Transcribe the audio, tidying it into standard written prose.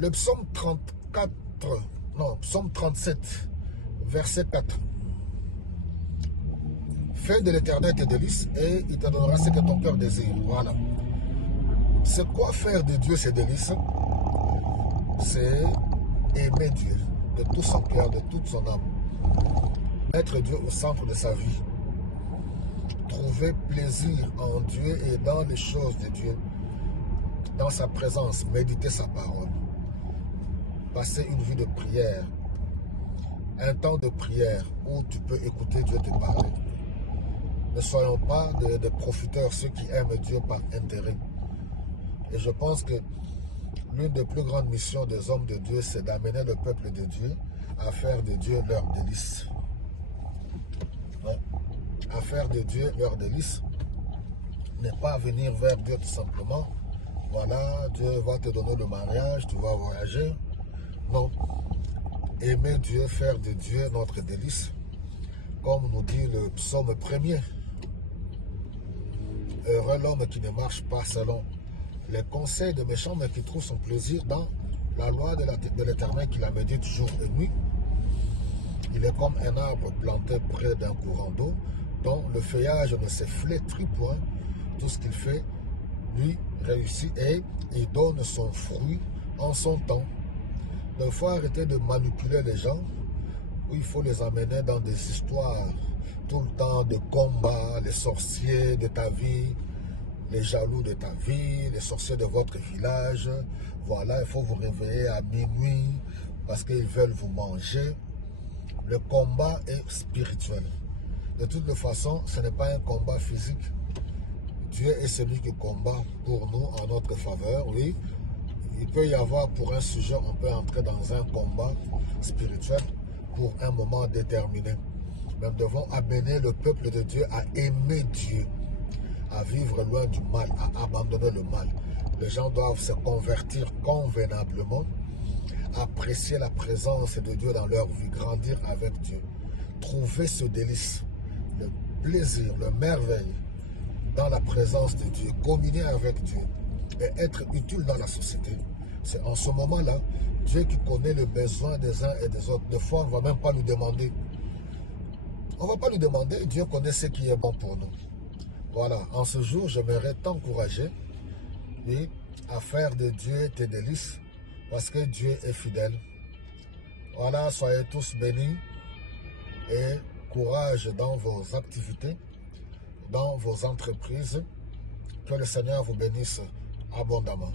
Le psaume 34, non, psaume 37, verset 4. Fais de l'Éternel tes délices et il te donnera ce que ton cœur désire. Voilà. C'est quoi faire de Dieu ses délices? C'est aimer Dieu de tout son cœur, de toute son âme. Mettre Dieu au centre de sa vie. Trouver plaisir en Dieu et dans les choses de Dieu. Dans sa présence, méditer sa parole. Passer une vie de prière. Un temps de prière où tu peux écouter Dieu te parler. Ne soyons pas des profiteurs, ceux qui aiment Dieu par intérêt. Et je pense que l'une des plus grandes missions des hommes de Dieu, c'est d'amener le peuple de Dieu à faire de Dieu leur délice. Ouais. À faire de Dieu leur délice. Ne pas venir vers Dieu tout simplement. Voilà, Dieu va te donner le mariage, tu vas voyager. Non. Aimer Dieu, faire de Dieu notre délice. Comme nous dit le psaume 1er. Heureux l'homme qui ne marche pas selon les conseils de méchants, mais qui trouve son plaisir dans la loi de l'Éternel, qui la médite jour et nuit. Il est comme un arbre planté près d'un courant d'eau, dont le feuillage ne se flétrit point. Tout ce qu'il fait, lui, réussit et il donne son fruit en son temps. Il faut arrêter de manipuler les gens, où il faut les amener dans des histoires tout le temps de combats, les sorciers de ta vie, les jaloux de ta vie, les sorciers de votre village. Voilà, il faut vous réveiller à minuit parce qu'ils veulent vous manger. Le combat est spirituel. De toute façon, ce n'est pas un combat physique. Dieu est celui qui combat pour nous en notre faveur, oui. Il peut y avoir pour un sujet, on peut entrer dans un combat spirituel pour un moment déterminé. Mais nous devons amener le peuple de Dieu à aimer Dieu, à vivre loin du mal, à abandonner le mal. Les gens doivent se convertir convenablement, apprécier la présence de Dieu dans leur vie, grandir avec Dieu, trouver ce délice, le plaisir, le merveille dans la présence de Dieu, communier avec Dieu et être utile dans la société. C'est en ce moment-là, Dieu qui connaît le besoin des uns et des autres. Des fois, on ne va même pas nous demander. On ne va pas nous demander, Dieu connaît ce qui est bon pour nous. Voilà, en ce jour, j'aimerais t'encourager à faire de Dieu tes délices, parce que Dieu est fidèle. Voilà, soyez tous bénis et courage dans vos activités, dans vos entreprises. Que le Seigneur vous bénisse abondamment.